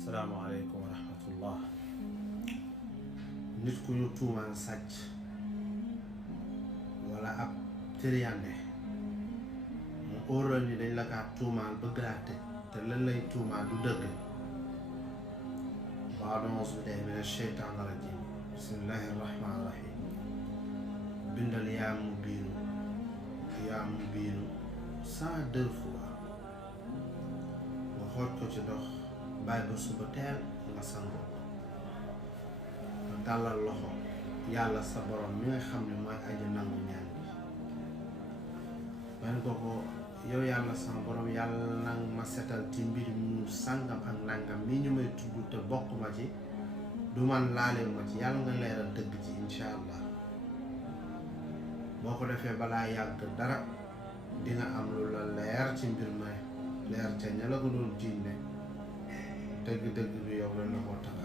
Assalamualaikum warahmatullah. Nit ku ñu tuumaan sàcc wala ab tëriyande mu óoral ni dañ la kaa tuumaan bëgg laa tëj te lan lay tuumaan du dëgg. baad auzu billahi mina sheytaan rajim. bismillahi rahmaani rahim. bindal yaa mu biinu 102 fois nga xooj ko ci dox bàyyi ba suba teel nga sango nga tàllal loxo yàlla sa borom mi nga xam ne mooy aji nangu ñaan bi man ko yow yàlla sama borom yàlla nang ma setal ci mbir mu sàngam ak nangam mi ñu may tudd te bokk ma ci du man laale ma ci yàlla nga leeral dëgg ci insha allah boo ko defee balaa yàgg dara di nga am lu la leer ci mbir ma leer ca ña la ko doon jiiñ ne dëgg-dëgg bi yow la ko tax